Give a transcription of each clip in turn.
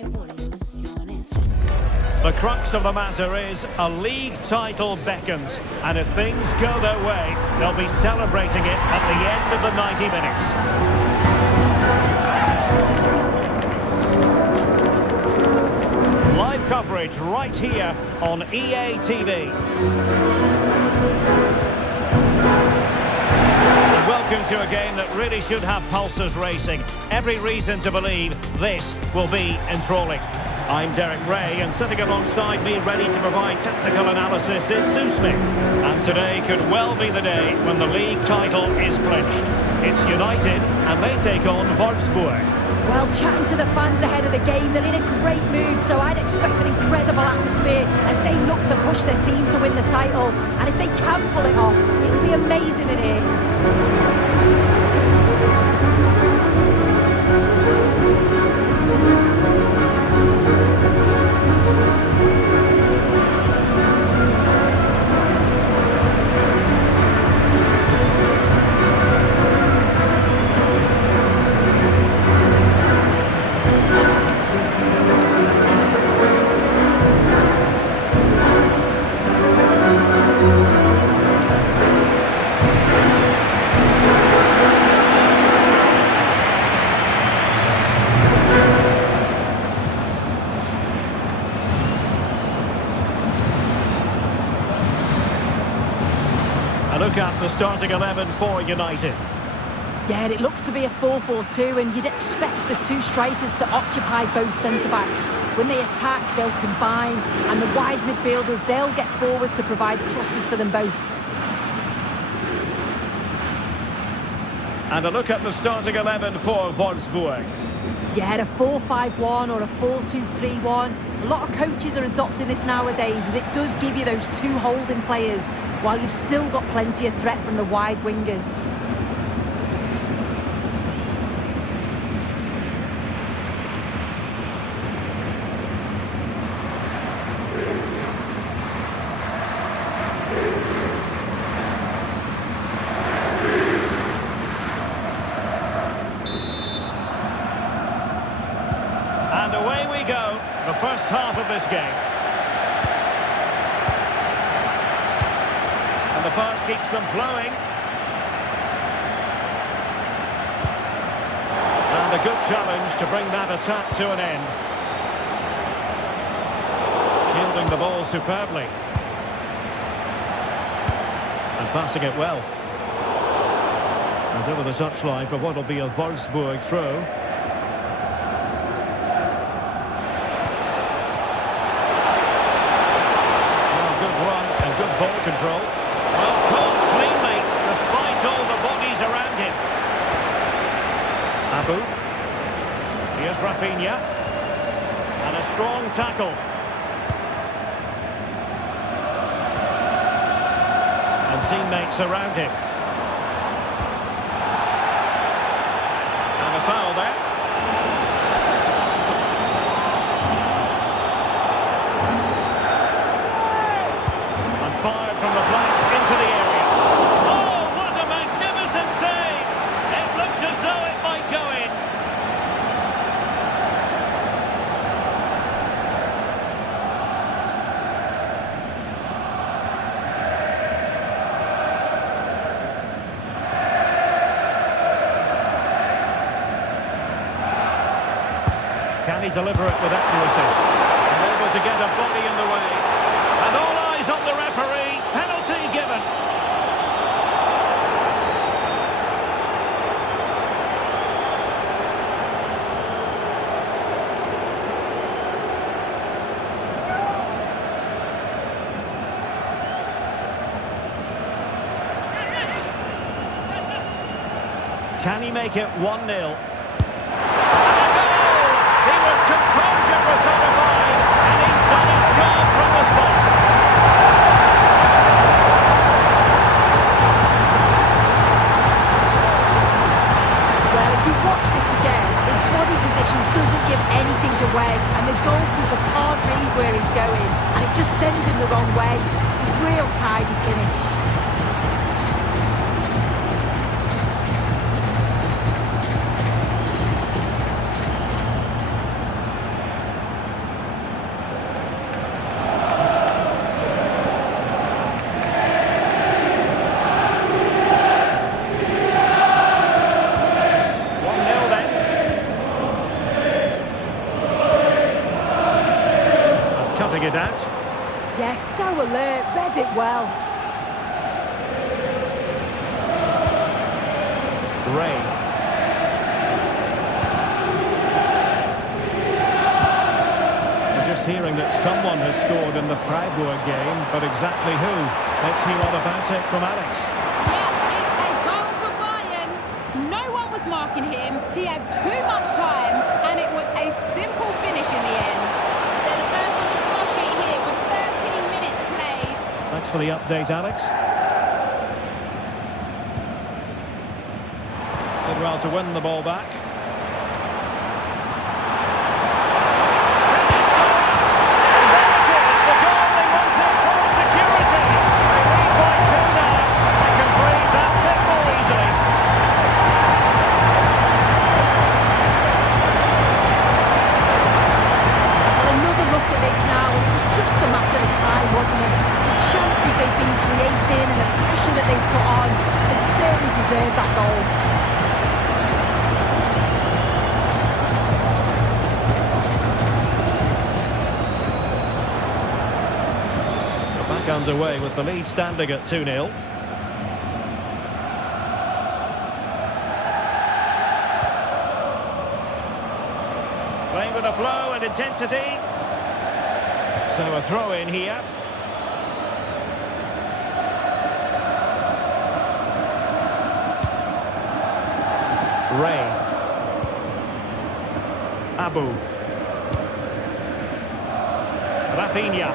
The crux of the matter is a league title beckons, and if things go their way, they'll be celebrating it at the end of the 90 minutes. Live coverage right here on EA TV. And welcome to a game that really should have pulses racing. Every reason to believe this will be enthralling. I'm Derek Ray, and sitting alongside me ready to provide tactical analysis is Sue Smith. And today could well be the day when the league title is clinched. It's United, and they take on Wolfsburg. Well, chatting to the fans ahead of the game, they're in a great mood, so I'd expect an incredible atmosphere as they look to push their team to win the title. And if they can pull it off, it'll be amazing in here. Look at the starting 11 for United. Yeah, and it looks to be a 4-4-2, and you'd expect the two strikers to occupy both centre-backs. When they attack, they'll combine, and the wide midfielders, they'll get forward to provide crosses for them both. And a look at the starting 11 for Wolfsburg. Yeah, a 4-5-1 or a 4-2-3-1. A lot of coaches are adopting this nowadays, as it does give you those two holding players, while you've still got plenty of threat from the wide wingers. And away we go, the first half of this game. And the pass keeps them flowing. And a good challenge to bring that attack to an end. Shielding the ball superbly. And passing it well. And over the touchline for what will be a Wolfsburg throw. Ball control. Well, caught cleanly, despite all the bodies around him. Abu. Here's Rafinha. And a strong tackle. And teammates around him. And a foul there. Fired from the flank into the area. Oh, what a magnificent save! It looked as though it might go in. Can he deliver it with accuracy? And able to get a body in the way. And all eyes on the referee. Penalty given. Can he make it 1-0? He was composure personified, and he's done his job from the spot. Well, if you watch this again, his body positions doesn't give anything away, and the goalkeeper can't read where he's going, and it just sends him the wrong way. It's a real tidy finish. sorting it out. Yes, so alert, read it well. Ray. We're just hearing that someone has scored in the Freiburg game, but exactly who? Let's hear all about it from Alex. Yeah, it's a goal for Bayern. No one was marking him. He had too much time, and it was a simple finish in the end. They're the first on the score sheet here with 13 minutes played. Thanks for the update, Alex. Did well to win the ball back. That goal. We're back underway with the lead standing at 2-0. Playing with a flow and intensity. So a throw in here. Ray. Abu. Rafinha.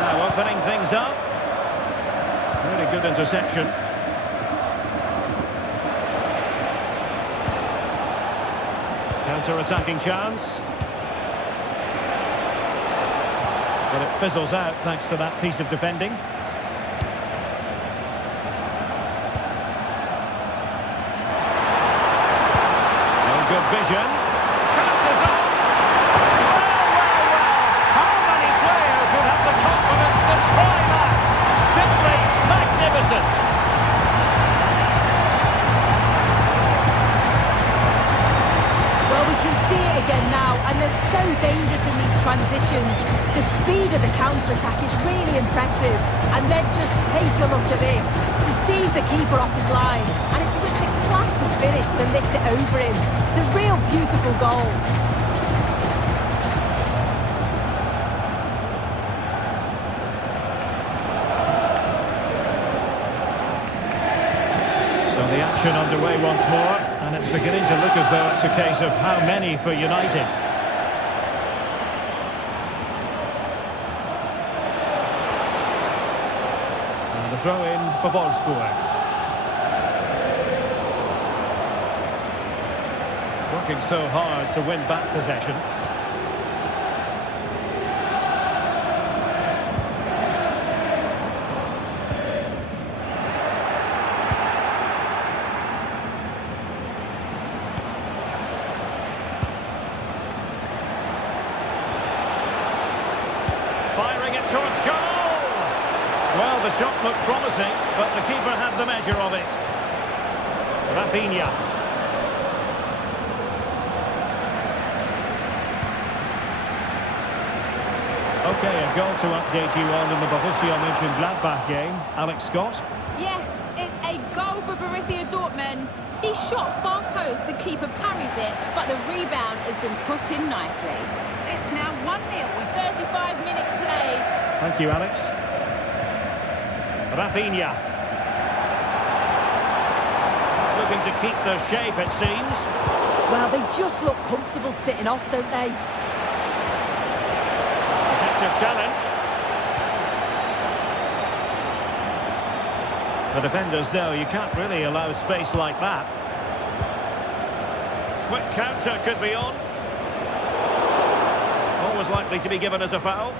Now opening things up. Really good interception. Counter-attacking chance. But it fizzles out thanks to that piece of defending. Good vision. Chances on. Well. How many players would have the confidence to try that? Simply magnificent. Well, we can see it again now, and they're so dangerous in these transitions. The speed of the counter-attack is really impressive. And then just take a look at this. He sees the keeper off his line, and it's such a classy finish to lift it over him. It's a real beautiful goal. So the action underway once more, and it's beginning to look as though it's a case of how many for United. And the throw in for Wolfsburg. Working so hard to win back possession. Firing it towards goal! Well, the shot looked promising, but the keeper had the measure of it. Rafinha. Okay, a goal to update you on in the Borussia Mönchengladbach game. Alex Scott? Yes, it's a goal for Borussia Dortmund. He shot far post, the keeper parries it, but the rebound has been put in nicely. It's now 1-0 with 35 minutes played. Thank you, Alex. Rafinha. Looking to keep the shape, it seems. Well, they just look comfortable sitting off, don't they? Challenge. The defenders know you can't really allow space like that. Quick counter could be on. Always likely to be given as a foul.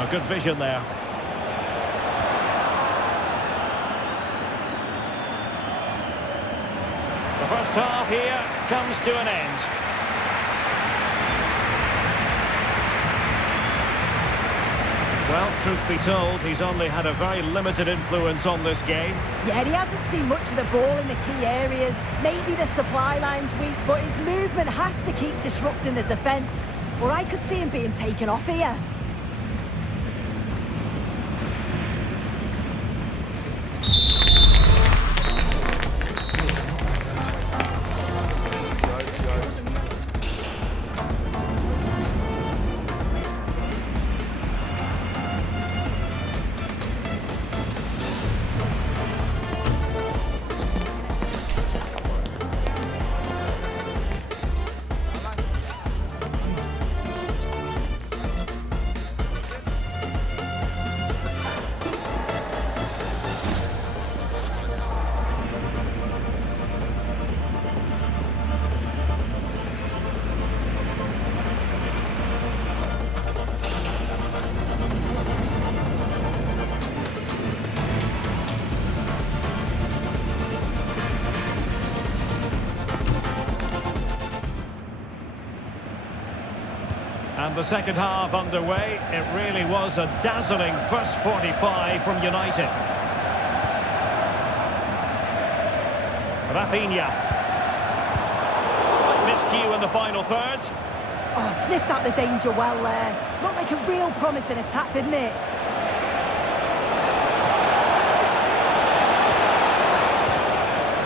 A good vision there. The first half here comes to an end. Well, truth be told, he's only had a very limited influence on this game. Yeah, he hasn't seen much of the ball in the key areas. Maybe the supply line's weak, but his movement has to keep disrupting the defence. Or I could see him being taken off here. And the second half underway. It really was a dazzling first 45 from United. Rafinha. Miscue in the final third. Oh, sniffed out the danger well there. Looked like a real promising attack, didn't it?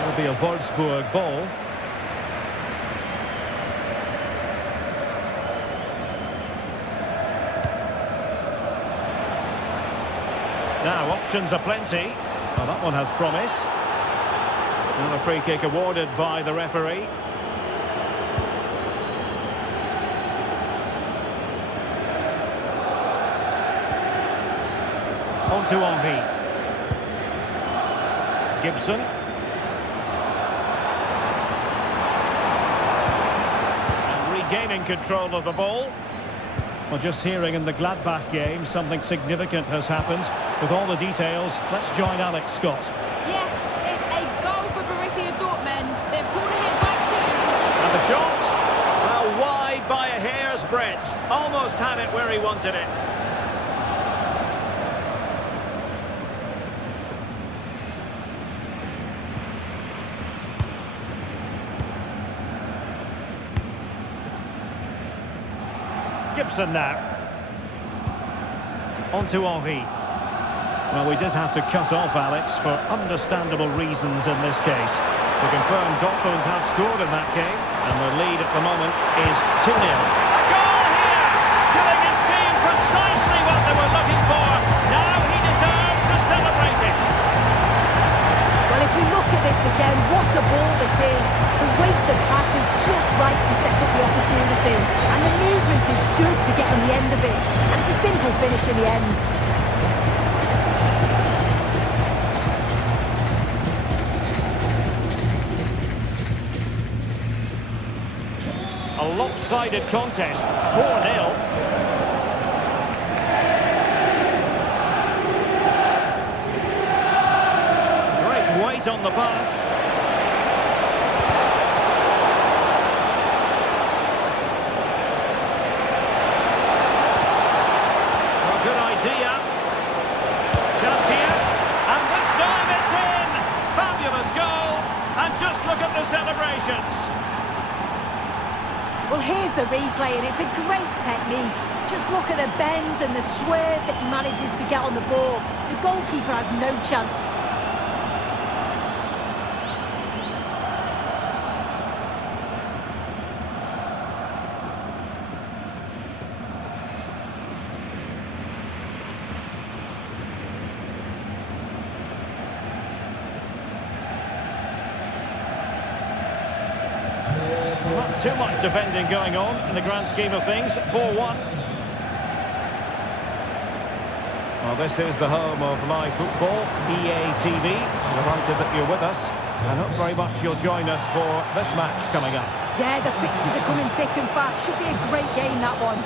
It'll be a Wolfsburg ball. Now, options are plenty. Well, that one has promise. And a free kick awarded by the referee. On to Henry. Gibson. And regaining control of the ball. Well, just hearing in the Gladbach game, something significant has happened. With all the details, let's join Alex Scott. Yes, it's a goal for Borussia Dortmund. They've pulled ahead by 2. And the shot? Well, wide by a hair's breadth. Almost had it where he wanted it. Gibson now. On to Henry. Well, we did have to cut off Alex for understandable reasons in this case. To confirm, Dortmund have scored in that game, and their lead at the moment is 2-0. A goal here! Giving his team precisely what they were looking for. Now he deserves to celebrate it. Well, if you look at this again, what a ball this is. The weight of pass is just right to set up the opportunity. And the movement is good to get on the end of it. And it's a simple finish in the end. A lopsided contest, 4-0. Great weight on the pass. Well, good idea. Chance here. And this time it's in. Fabulous goal. And just look at the celebrations. Well, here's the replay, and it's a great technique. Just look at the bend and the swerve that he manages to get on the ball. The goalkeeper has no chance. Not too much defending going on in the grand scheme of things. 4-1. Well, this is the home of live football, EA TV. Delighted that you're with us. I hope very much you'll join us for this match coming up. Yeah, the fixtures are coming thick and fast. Should be a great game, that one.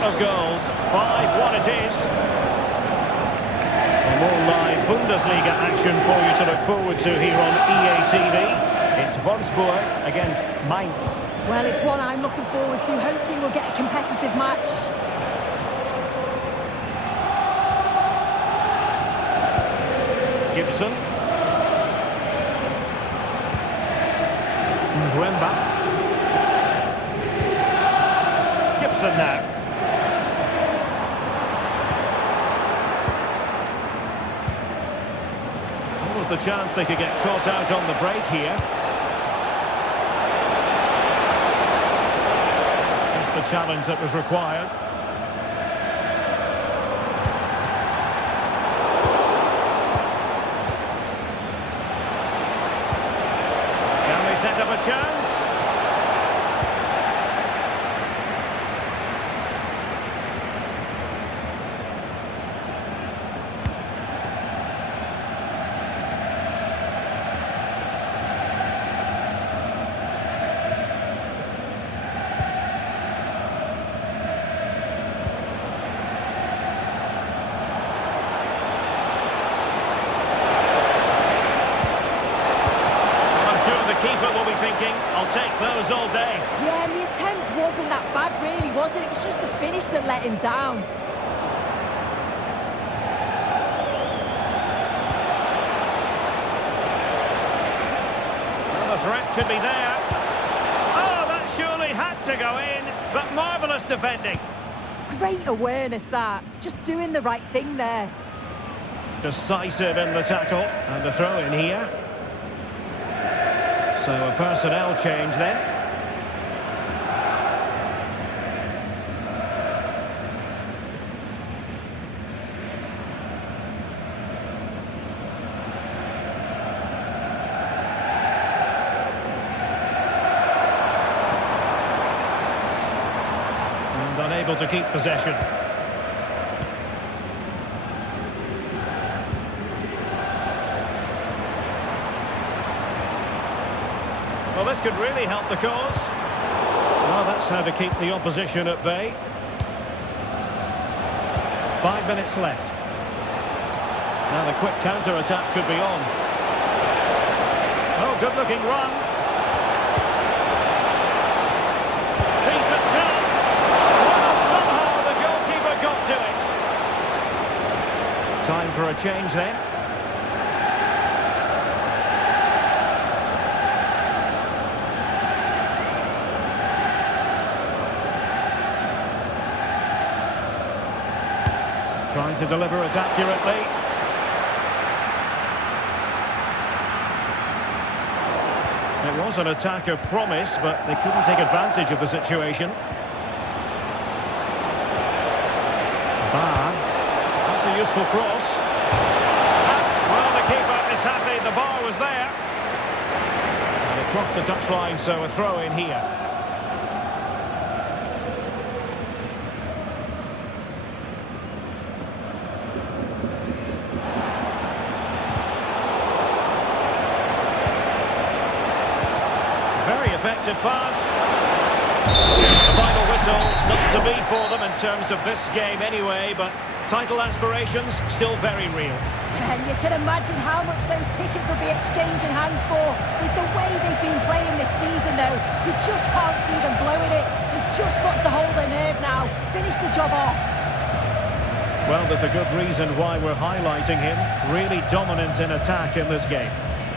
Of goals, 5-1 it is. And more live Bundesliga action for you to look forward to here on EA TV. It's Wolfsburg against Mainz. Well, it's one I'm looking forward to. Hopefully we'll get a competitive match. Gibson. Mvemba. Gibson now. The chance they could get caught out on the break here. Just the challenge that was required. Can they set up a chance? Keeper will be thinking, I'll take those all day. Yeah, and the attempt wasn't that bad really, was it? It was just the finish that let him down. Well, the threat could be there. Oh, that surely had to go in, but marvellous defending. Great awareness that. Just doing the right thing there. Decisive in the tackle, and the throw in here. So a personnel change then. And unable to keep possession. Well, this could really help the cause. Well, that's how to keep the opposition at bay. 5 minutes left. Now the quick counter-attack could be on. Oh, good-looking run. Decent chance. Well, somehow the goalkeeper got to it. Time for a change then. Trying to deliver it accurately. It was an attack of promise, but they couldn't take advantage of the situation. Bar. That's a useful cross. Well, the keeper is happy the bar was there. And it crossed the touchline, so a throw in here. Very effective pass. Final whistle, not to be for them in terms of this game anyway, but title aspirations still very real. And you can imagine how much those tickets will be exchanging hands for. With the way they've been playing this season though, you just can't see them blowing it. They've just got to hold their nerve now, finish the job off. Well, there's a good reason why we're highlighting him. Really dominant in attack in this game.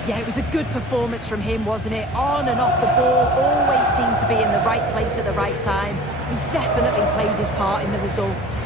Yeah, it was a good performance from him, wasn't it? On and off the ball, always seemed to be in the right place at the right time. He definitely played his part in the results.